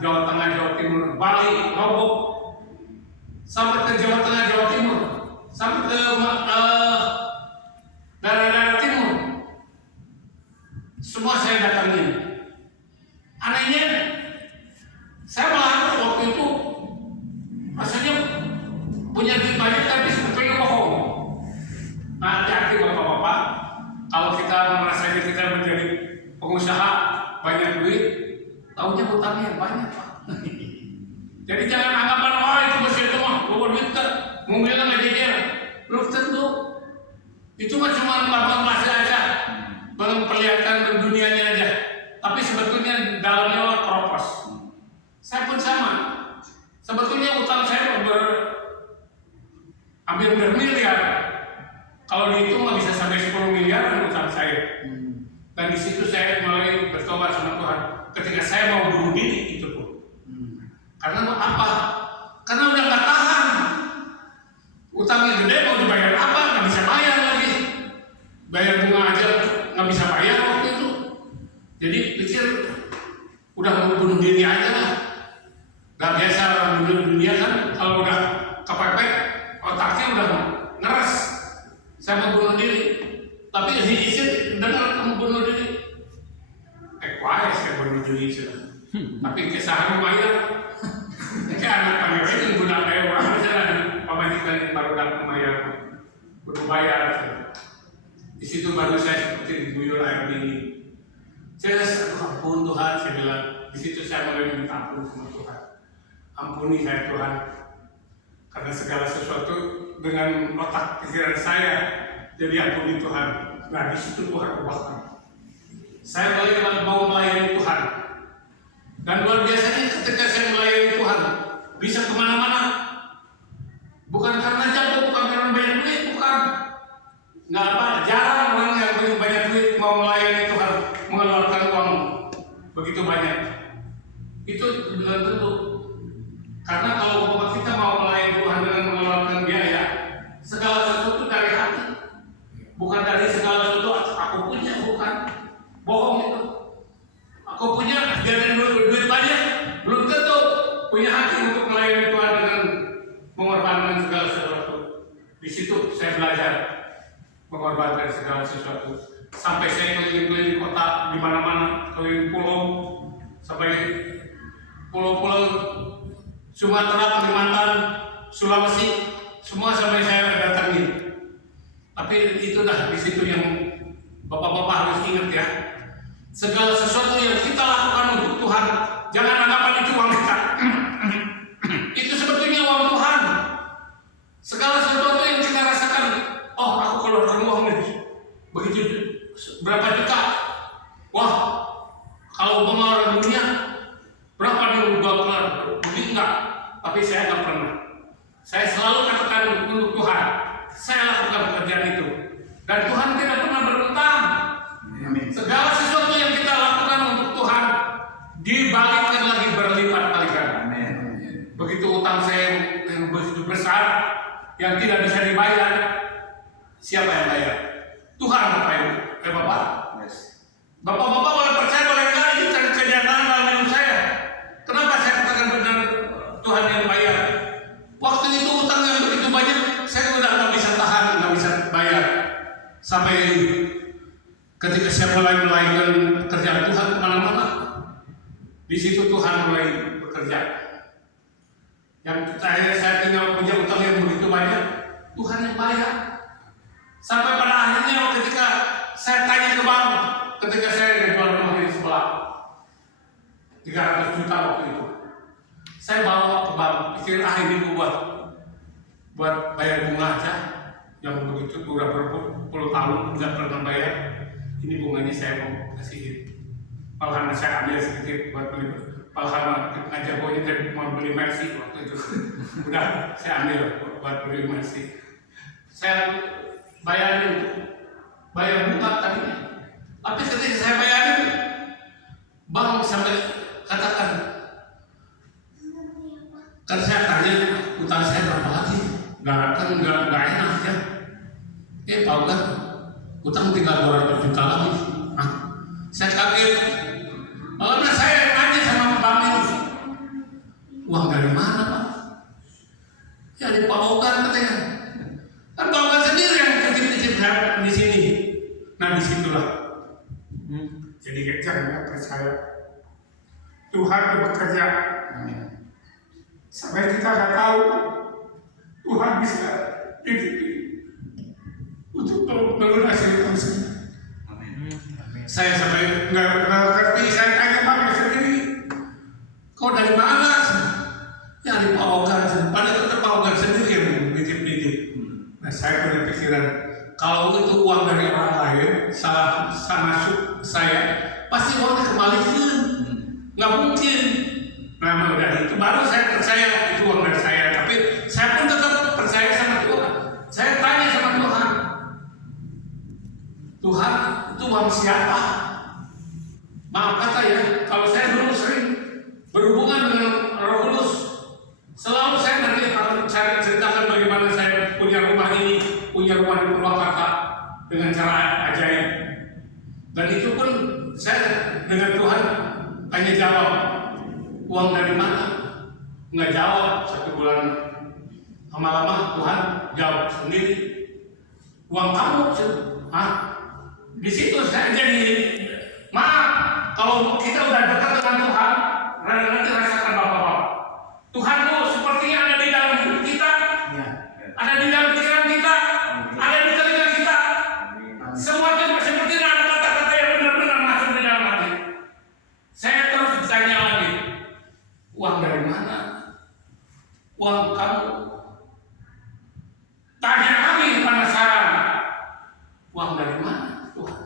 Jawa Tengah, Jawa Timur, Bali, Lombok, sampai ke Jawa Tengah, Jawa Timur, sampai ke daerah-daerah timur, semua saya datangin. Anehnya, saya malah waktu itu rasanya punya duit banyak tapi sebetulnya bohong. Nah, hati-hati bapak-bapak, kalau kita merasa kita menjadi pengusaha banyak duit, taunya hutangnya banyak, Pak. Jadi jangan anggapan, oh itu masih itu mah bawa duit kan, mobilnya nggak jajar. Belum tentu. Itu mah cuma lambang masa aja, memperlihatkan dunianya aja. Tapi sebetulnya dalamnya keropos. Saya pun sama. Sebetulnya utang saya hampir bermiliar. Kalau dihitung nggak bisa sampai 10 miliar utang saya. Dan di situ saya mulai bertobat sama Tuhan. Ketika saya mau bunuh diri itu pun. Karena apa? Karena udah nggak tahan. Utangnya gede mau dibayar apa? Nggak bisa bayar lagi. Bayar bunga aja nggak bisa bayar waktu itu. Jadi pikir udah mau bunuh diri aja lah. Gak biasa orang dunia kan kalau udah kepepet otaknya udah ngeres. Saya mau bunuh diri. Tapi izin dengar kamu bunuh diri. Kuai saya bunuh diri sudah. Tapi kesahan bayar. Kayak anak panggil yang guna kayak orang misalnya pemajikan baru dapat bayar. Butuh bayar. Di situ baru saya seperti diguyur air dingin. Saya ampun Tuhan, saya bilang. Di situ saya mulai minta ampun sama Tuhan. Ampuni saya Tuhan. Karena segala sesuatu dengan otak pikiran saya jadi ampuni Tuhan. Nah di situ Tuhan ubahkan. Saya mau melayani Tuhan. Dan luar biasanya ketika saya melayani Tuhan bisa kemana-mana. Bukan karena jago, bukan karena banyak duit, bukan. Nggak apa, jarang orang yang punya banyak duit mau melayani Tuhan mengeluarkan uang begitu banyak. Itu belum tentu. Karena kalau kita mau melayani Tuhan dengan mengeluarkan biaya, segala sesuatu dari hati, bukan dari segala sesuatu aku punya, bukan. Bohong itu. Aku punya dari duit banyak, belum tentu punya hati untuk melayani Tuhan dengan mengorbankan segala sesuatu. Di situ saya belajar mengorbankan segala sesuatu. Sampai saya keliling-keliling kota di mana-mana, keliling pulau, sampai pulau-pulau Sumatera, Kalimantan, Sulawesi, semua sampai saya datangi. Tapi itulah di situ yang bapak-bapak harus ingat ya. Segala sesuatu yang kita lakukan untuk Tuhan, jangan anggapan itu uang kita. Itu sebetulnya uang Tuhan. Segala sesuatu yang kita rasakan, oh aku keluarkan uang ini, begitu berapa juta? Wah, kalau umpama orang dunia berapa dulu gua keluar? Begitu enggak? Tapi saya nggak pernah. Saya selalu katakan untuk Tuhan, saya lakukan pekerjaan itu. Dan Tuhan tidak pernah berutang. Segala sesuatu yang kita lakukan untuk Tuhan dibalikkan lagi berlipat kali ganda. Begitu utang saya yang begitu besar yang tidak bisa dibayar, siapa yang bayar? Tuhan apa yang Bapak? Bapak-bapak boleh percaya boleh enggak ini kenyataan dalam hidup saya. Kenapa saya katakan benar Tuhan yang bayar? Waktu itu utang yang begitu banyak, saya udah nggak bisa tahan, nggak bisa bayar. Sampai ketika saya mulai melayani pekerjaan Tuhan kemana-mana, di situ Tuhan mulai bekerja. Yang saya tinggal punya utang yang begitu banyak, Tuhan yang bayar. Sampai pada akhirnya ketika saya tanya ke bank, ketika saya jual rumah di sebelah 300 juta waktu itu, saya bawa ke bank, pikir ini buat bayar bunga aja, yang begitu udah berpuluh tahun nggak pernah bayar. Ini bunganya saya mau kasihin. Malahan saya ambil sedikit buat beli. Malahan ngajak gue mau beli Mercy waktu itu. Udah saya ambil buat beli Mercy. Saya bayar bunga tadinya. Tapi ketika saya bayarin, bank sampai katakan, kan saya tanya utang saya berapa lagi? Nggak enak ya. Tahu kan? Utang tinggal 200 juta lagi. Saya kaget. Karena saya nanya sama bank ini, Uang dari mana Pak? Ya di Pak Ogan katanya. Kan Pak Ogan sendiri yang titip-titip di sini. Nah disitulah. Jadi jangan percaya. Tuhan bekerja. Sampai kita nggak tahu Tuhan bisa untuk melunasi utang semua. Saya sampai nggak ngerti. Saya tanya Pak sendiri. Kau dari mana? Ya di Pak Ogan. Padahal itu Pak Ogan sendiri yang nitip-nitip. Nah saya punya pikiran, kalau itu uang dari orang lain, salah masuk saya, pasti uangnya kembalikan. Nggak mungkin. Nah dari itu baru saya percaya itu uang dari saya. Tapi saya pun tetap percaya sama Tuhan. Saya tanya sama Tuhan, Tuhan itu uang siapa? Maaf kata ya, kalau saya dulu sering berhubungan dengan Roh Kudus, selalu saya nanti akan ceritakan bagaimana saya punya rumah ini, punya rumah di Purwakarta dengan cara ajaib. Dan itu pun saya dengan Tuhan tanya jawab, uang dari mana? Nggak jawab 1 bulan. Lama-lama Tuhan jawab sendiri, uang kamu. Di situ saya jadi maaf. Kalau kita udah dekat dengan Tuhan, nanti rasakan bapak-bapak. Tuhan tuh sepertinya ada di dalam hidup kita, ada di dalam pikiran kita, ada di telinga kita. Semua itu seperti ada kata-kata yang benar-benar masuk di dalam hati. Saya terus bertanya lagi, uang dari mana? Uang kamu? Tanya kami penasaran, uang dari mana Tuhan?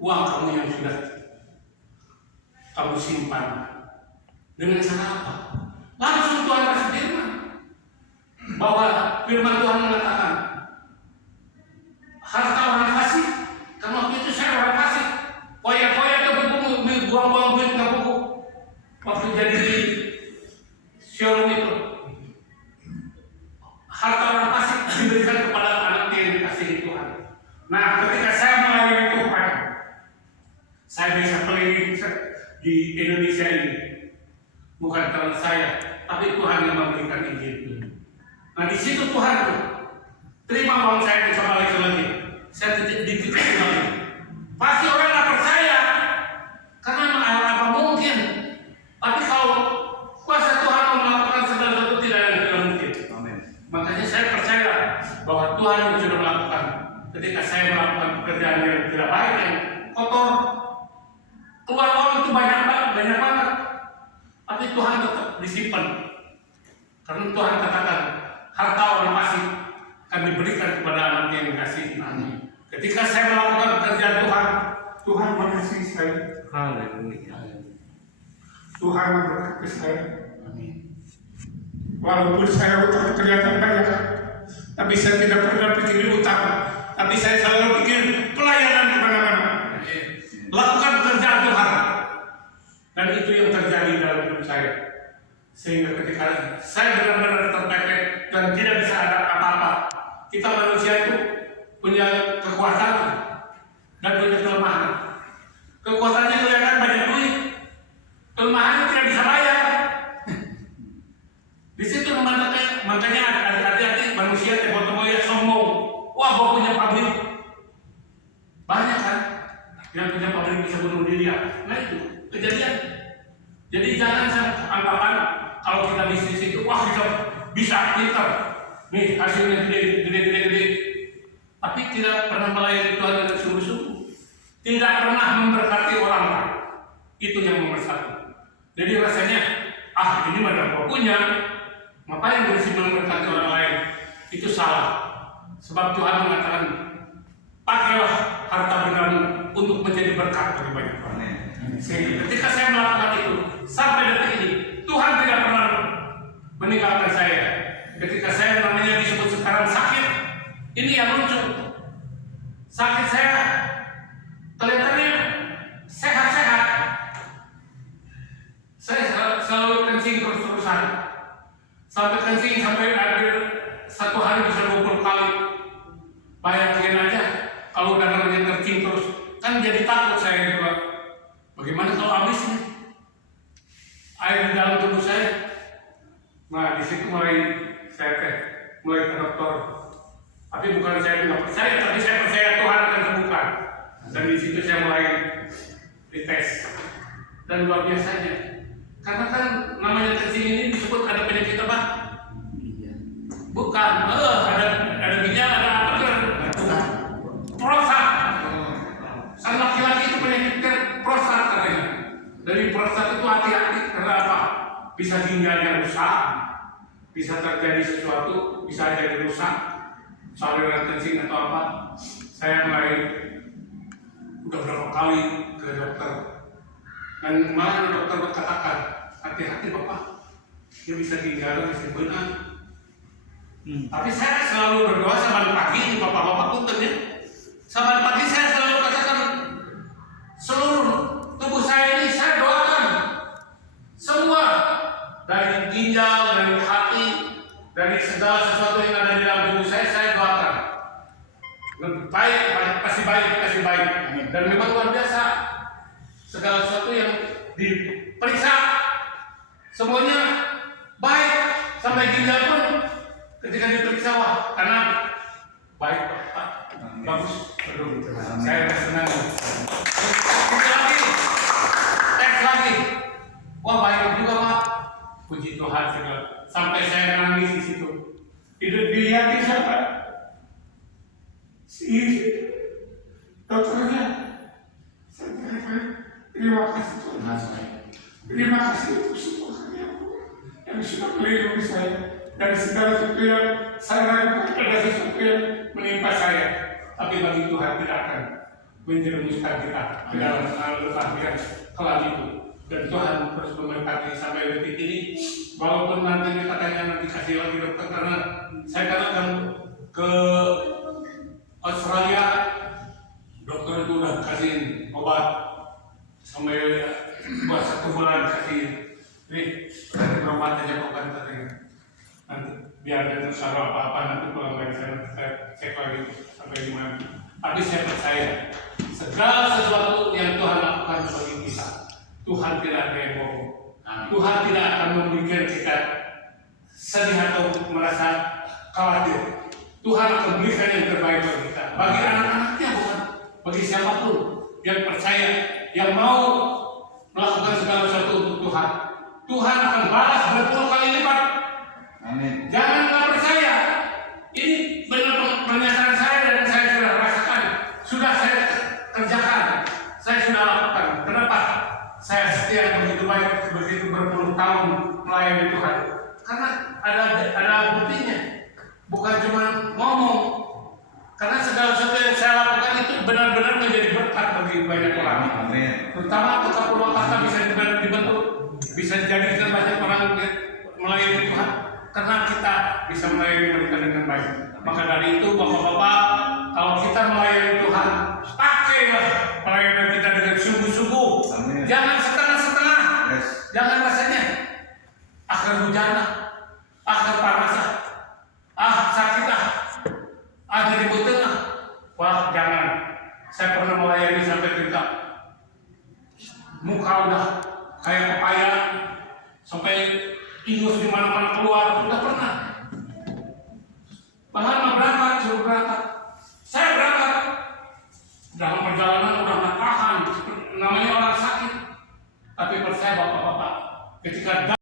Uang kamu yang sudah kamu simpan dengan cara apa? Langsung Tuhan kasih firman bahwa firman Tuhan mengatakan harta orang fasik. Karena waktu itu saya orang fasik, foya-foya ke buku, buang-buang duit ke buku waktu jadi di showroom itu. Harta orang fasik diberikan kepada anak yang dikasihi Tuhan. Nah ketika saya melayani Tuhan, saya bisa keliling di Indonesia ini, bukan karena saya, tapi Tuhan yang memberikan izin. Nah di situ Tuhan tuh terima uang saya kembali lagi, saya dititip lagi. Pasti orang nggak percaya, karena apa mungkin? Tapi kalau kuasa Tuhan melakukan segala sesuatu tidak ada yang tidak mungkin. Amen. Makanya saya percaya bahwa Tuhan yang sudah melakukan. Ketika saya melakukan pekerjaan yang tidak baik, yang kotor, keluar uang itu banyak banget, tapi Tuhan tetap disimpan. Karena Tuhan katakan harta orang fasik akan diberikan kepada anak yang dikasihi. Ketika saya melakukan pekerjaan Tuhan, Tuhan mengasihi saya. Haleluya. Tuhan memberkati saya. Walaupun saya utang kelihatan banyak, tapi saya tidak pernah pikir utang. Tapi saya selalu pikir pelayanan kemana-mana. Lakukan pekerjaan Tuhan. Dan itu yang terjadi dalam hidup saya. Sehingga ketika saya benar-benar terpepet dan tidak bisa ada apa-apa, kita manusia itu punya kekuatan dan punya kelemahan. Kekuatannya kelihatan banyak duit, kelemahannya tidak bisa bayar. Di situ makanya hati-hati manusia tebo-tebo ya sombong. Wah, gua punya pabrik. Banyak kan yang punya pabrik bisa bunuh diri ya. Nah itu kejadian. Jadi jangan anggapan kalau kita bisnis itu wah kita bisa pintar. Nih hasilnya gede. Tapi tidak pernah melayani Tuhan dengan sungguh-sungguh. Tidak pernah memberkati orang lain. Itu yang nomor 1. Jadi rasanya ini mana gua punya. Ngapain bersih memberkati orang lain? Itu salah. Sebab Tuhan mengatakan, pakailah harta bendamu untuk menjadi berkat bagi banyak orang. Sehingga ketika saya melakukan itu, sampai detik ini, Tuhan tidak pernah meninggalkan saya. Ketika saya namanya disebut sekarang sakit, ini yang lucu. Sakit saya kelihatannya sehat-sehat. Saya selalu kencing terus-terusan. Sampai kencing sampai akhir 1 hari bisa 20 kali. Bayangin aja kalau udah namanya kencing terus, kan jadi takut saya juga. Bagaimana kalau habis nih? air di dalam tubuh saya. Nah di situ mulai ke dokter. Tapi bukan saya nggak percaya, tapi saya percaya Tuhan akan sembuhkan. Dan di situ saya mulai dites. Dan luar biasanya, karena kan namanya kencing ini disebut ada penyakit apa? Bukan, ada ginjal, ada apa tuh? Prostat. Sang laki-laki itu penyakit prostat katanya. Dari prostat itu hati-hati karena apa? Bisa ginjalnya rusak, bisa terjadi sesuatu, bisa jadi rusak, saluran kencing atau apa. Saya mulai udah berapa kali ke dokter, dan malah dokter berkatakan hati-hati bapak, dia bisa ginjalnya bisa benar. Tapi saya selalu berdoa saban pagi, bapak-bapak punten ya. Saban pagi saya selalu katakan seluruh tubuh saya ini saya doakan semua, dari ginjal, dari hati, dari segala sesuatu yang ada di dalam tubuh saya doakan. Lebih baik, pasti baik. Dan memang luar biasa, segala sesuatu yang diperiksa semuanya baik, sampai ginjal pun ketika diperiksa wah karena baik Pak, bagus. Aduh, saya senang. Tes lagi, wah baik juga Pak. Puji Tuhan segala. Sampai saya nangis di situ. Dilihat siapa? Si dokternya. Saya katakan terima kasih Tuhan. Terima kasih untuk semua yang sudah melindungi saya dari segala sesuatu yang saya ragukan, ada sesuatu yang menimpa saya. Tapi bagi Tuhan tidak akan menjerumuskan kita ke dalam lembah yang kelam itu. Dan Tuhan terus memberkati sampai detik ini. Walaupun nanti katanya nanti kasih lagi dokter, karena saya katakan ke Australia, dokter itu udah kasih obat sampai buat 1 bulan kasih. Nih, berobat aja bukan katanya. Nanti biar ada usaha apa-apa nanti pulang dari sana saya cek lagi sampai di mana. Tapi saya percaya segala sesuatu yang Tuhan lakukan bagi kita, Tuhan tidak ada yang bohong. Tuhan tidak akan memberikan kita sedih atau merasa khawatir. Tuhan akan berikan yang terbaik bagi kita, bagi anak-anaknya bukan, bagi siapapun yang percaya, yang mau melakukan segala sesuatu untuk Tuhan. Tuhan akan balas berpuluh kali lipat. Amin. Jangan nggak percaya. Ini benar pernyataan saya dan saya sudah rasakan, sudah saya kerjakan, saya sudah lakukan. Kenapa? Saya setia begitu baik, begitu berpuluh tahun melayani Tuhan. Karena ada buktinya, bukan cuma ngomong. Karena segala sesuatu yang saya lakukan itu benar-benar menjadi berkat bagi banyak orang. Amin. Terutama Kota Purwakarta bisa dibentuk, bisa dijadikan banyak orang melayani Tuhan. Karena kita bisa melayani mereka dengan baik. Maka dari itu bapak-bapak, kalau kita melayani Tuhan, pakailah pelayanan kita dengan sungguh-sungguh. Jangan setengah-setengah. Yes. Jangan rasanya akan hujan, akan panas, sakit, jadi beteng. Wah jangan. Saya pernah melayani sampai kita muka udah kayak pepaya, sampai ingus di mana-mana keluar, udah pernah. Bahkan mau berangkat, suruh berangkat. Saya berangkat. Dalam perjalanan udah nggak tahan, namanya orang sakit. Tapi percaya bapak-bapak, ketika